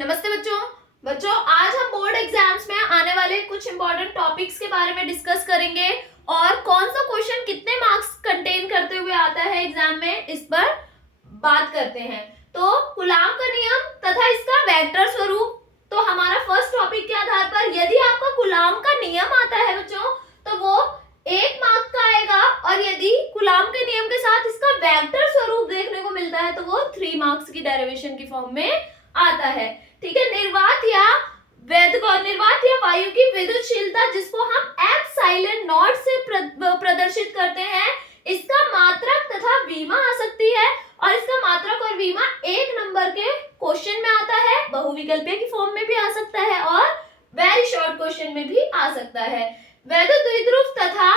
नमस्ते बच्चों आज हम बोर्ड एग्जाम्स में आने वाले कुछ इंपॉर्टेंट टॉपिक्स के बारे में डिस्कस करेंगे और कौन सा क्वेश्चन कितने मार्क्स कंटेन करते हुए आता है एग्जाम में, इस पर बात करते हैं। तो कूलाम का नियम तथा इसका वेक्टर स्वरूप। तो हमारा फर्स्ट टॉपिक के आधार पर यदि आपका कूलाम का नियम आता है बच्चों तो वो 1 मार्क का आएगा, और यदि कूलाम के नियम के साथ इसका वेक्टर स्वरूप देखने को मिलता है तो वो 3 मार्क्स की डेरिवेशन की फॉर्म में आता है। ठीक है। निर्वात या वायु की विद्युतशीलता जिसको हम एप्सिलॉन नॉट से प्रदर्शित करते हैं, इसका मात्रक तथा विमा आ सकती है, और इसका मात्रक और विमा 1 नंबर के क्वेश्चन में आता है, बहुविकल्पीय की फॉर्म में भी आ सकता है और वेरी शॉर्ट क्वेश्चन में भी आ सकता है। वैद्युत द्विध्रुव तथा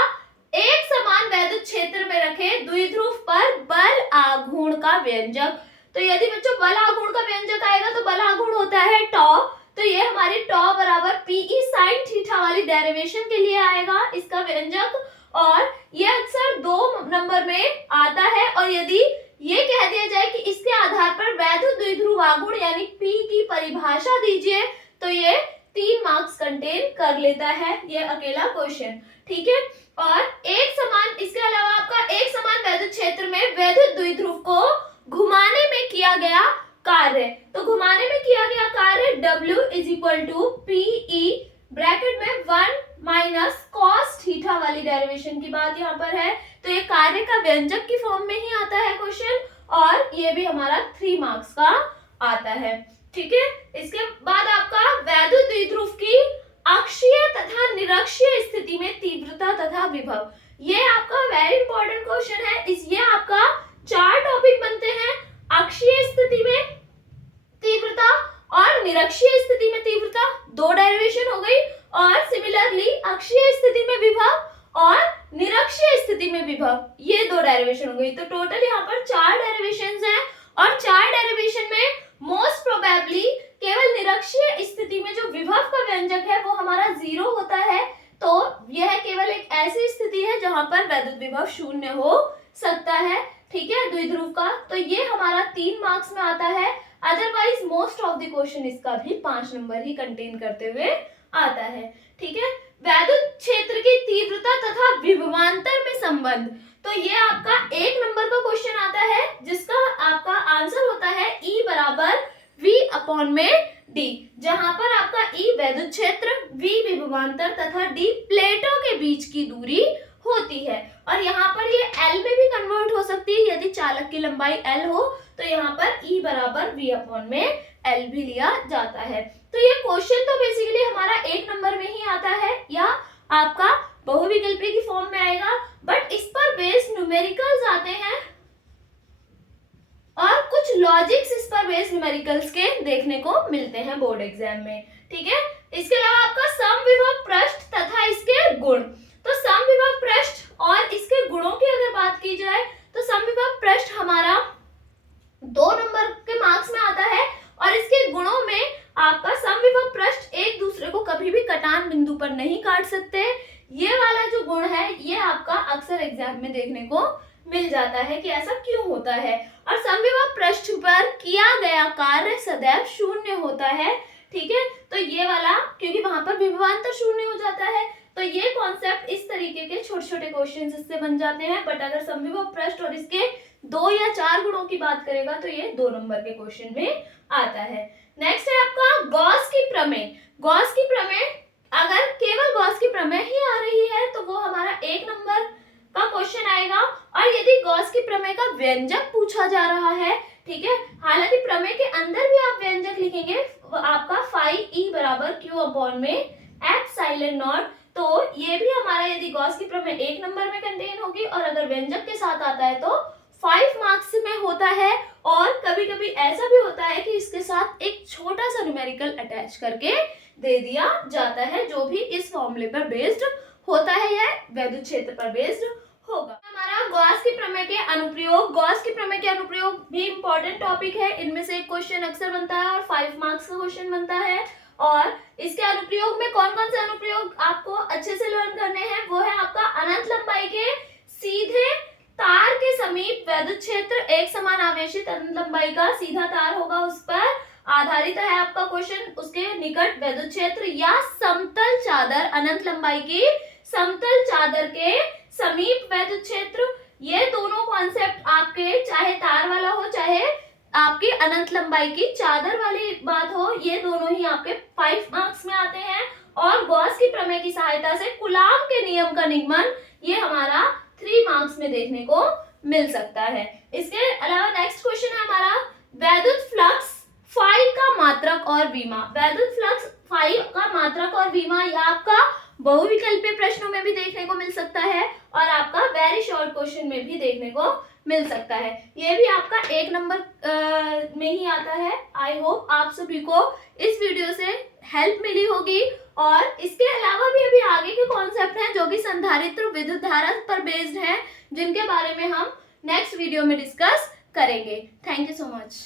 एक समान वैद्युत क्षेत्र में रखे द्विध्रुव पर बल आघूर्ण का व्यंजक। तो यदि बच्चों बल आघूर्ण का व्यंजक आएगा तो बल आघूर्ण होता है टॉ, तो ये हमारी टॉ बराबर पीई साइन थीटा वाली डेरिवेशन के लिए आएगा इसका व्यंजक, और ये अक्सर 2 नंबर में आता है। और यदि ये कह दिया जाए कि इसके आधार पर वैद्युत द्विध्रुव आघूर्ण यानी पी की परिभाषा दीजिए, तो ये 3 मार्क्स कंटेन कर लेता है ये अकेला क्वेश्चन। ठीक है। और एक समान, इसके अलावा आपका एक समान वैद्युत क्षेत्र में वैद्युत द्विध्रुव को घुमाने में किया गया कार्य। तो घुमाने में किया गया कार्य W = PE ब्रैकेट में 1 - cos थीटा वाली डेरिवेशन की बात यहाँ पर है। तो ये कार्य का व्यंजक की फॉर्म में ही आता है क्वेश्चन, और ये भी हमारा 3 मार्क्स का आता है। ठीक है। इसके बाद आपका वैद्युत द्विध्रुव की अक्षीय तथा निरक्षीय स्थिति में तीव्रता तथा विभव, ये आपका वेरी इंपॉर्टेंट क्वेश्चन है। ये आपका 4 टॉपिक बनते हैं। अक्षीय स्थिति में तीव्रता और निरक्षीय स्थिति में तीव्रता 2 डेरिवेशन हो गई, और सिमिलरली अक्षीय स्थिति में विभव और निरक्षीय स्थिति में विभव, ये 2 डेरिवेशन हो गई। तो टोटल यहाँ पर 4 डेरिवेशंस हैं, और 4 डेरिवेशन में मोस्ट प्रोबेबली केवल निरक्षीय स्थिति में जो विभव का व्यंजक है वो हमारा 0 होता है। तो यह केवल एक ऐसी स्थिति है जहां पर वैद्युत विभव 0 हो सकता है। ठीक है, द्विध्रुव का। तो ये हमारा 3 मार्क्स में आता है। Otherwise most of the question इसका भी 5 नंबर ही कंटेन करते हुए आता है। ठीक है। वैद्युत क्षेत्र की तीव्रता तथा विभवांतर में संबंध, तो ये आपका 1 नंबर का क्वेश्चन आता है जिसका आपका आंसर होता है E = V/d, जहां पर आपका E वैद्युत क्षेत्र, V विभवांतर तथा D प्लेटों के बीच की दूरी होती है। और यहाँ पर ये L में भी कन्वर्ट हो सकती है, यदि चालक की लंबाई L हो तो यहाँ पर E = V/L भी लिया जाता है। तो ये क्वेश्चन तो बेसिकली हमारा 1 नंबर में ही आता है, या आपका बहुविकल्पीय की फॉर्म में आएगा, बट इस पर बेस्ड न्यूमेरिकल्स आते हैं और कुछ लॉजिक्स इस पर बेस्ड न्यूमेरिकल्स के देखने को मिलते हैं बोर्ड एग्जाम में। ठीक है। इसके अलावा आपका समविभव पृष्ठ तथा इसके गुण। तो समविभव पृष्ठ और इसके गुणों की अगर बात की जाए तो समविभव पृष्ठ हमारा 2 नंबर के मार्क्स में आता है, और इसके गुणों में आपका समविभव पृष्ठ एक दूसरे को कभी भी कटान बिंदु पर नहीं काट सकते। ये वाला जो गुण है ये आपका अक्सर एग्जाम में देखने को मिल जाता है कि ऐसा क्यों होता है। और समविभव पृष्ठ पर किया गया कार्य सदैव 0 होता है। ठीक है। तो ये वाला, क्योंकि वहां पर विभवांतर 0 हो जाता है, तो ये कॉन्सेप्ट इस तरीके के छोटे छोटे क्वेश्चन इससे बन जाते हैं। बट अगर समविभव पृष्ठ और इसके 2 या 4 गुणों की बात करेगा तो ये 2 नंबर के क्वेश्चन में आता है। नेक्स्ट है आपका गॉस की प्रमेय। गॉस की प्रमेय, अगर केवल गॉस की प्रमेय ही आ रही है तो वो हमारा 1 नंबर का क्वेश्चन आएगा, और यदि गॉस की प्रमेय का व्यंजक पूछा जा रहा है, ठीक है, हालांकि प्रमेय के अंदर भी आप व्यंजक लिखेंगे, आपका phi E = Q/ε0, तो ये भी हमारा यदि गॉस की प्रमेय 1 नंबर में कंटेन होगी और अगर व्यंजक के साथ आता है तो 5 मार्क्स में होता है। और कभी कभी ऐसा भी होता है कि इसके साथ एक छोटा सा न्यूमेरिकल अटैच करके दे दिया जाता है, जो भी इस फॉर्मूले पर बेस्ड होता है या वैद्युत क्षेत्र पर बेस्ड होगा। हमारा गॉस की प्रमेय के अनुप्रयोग। गॉस की प्रमेय के अनुप्रयोग भी इंपॉर्टेंट टॉपिक है। इनमें से एक क्वेश्चन अक्सर बनता है और 5 मार्क्स का क्वेश्चन बनता है। और इसके अनुप्रयोग में कौन कौन से अनुप्रयोग आपको अच्छे से लर्न करने हैं, वो है आपका अनंत लंबाई के सीधे तार के समीप वैद्युत क्षेत्र, एक समान आवेशित अनंत लंबाई का सीधा तार होगा, उस पर आधारित है आपका क्वेश्चन उसके निकट विद्युत क्षेत्र या समतल चादर, अनंत लंबाई की समतल चादर के समीप विद्युत क्षेत्र। ये दोनों कॉन्सेप्ट आपके चाहे तार वाला हो चाहे आपकी अनंत लंबाई की चादर वाली बात हो, ये दोनों ही आपके 5 मार्क्स में आते हैं। और गॉस की प्रमेय की सहायता से कूलाम के नियम का निगमन, ये हमारा 3 मार्क्स में देखने को मिल सकता है। इसके अलावा नेक्स्ट क्वेश्चन है हमारा वैद्युत फ्लक्स फाई का मात्रक और विमा। वैद्युत फ्लक्स फाई का मात्रक और विमा यह आपका बहुविकल्पीय प्रश्नों में भी देखने को मिल सकता है और आपका वेरी शॉर्ट क्वेश्चन में भी देखने को मिल सकता है। ये भी आपका 1 नंबर में ही आता है। आई होप आप सभी को इस वीडियो से हेल्प मिली होगी। और इसके अलावा भी अभी आगे के कॉन्सेप्ट हैं जो कि संधारित्र विद्युत धारा पर बेस्ड हैं, जिनके बारे में हम नेक्स्ट वीडियो में डिस्कस करेंगे। Thank you so much.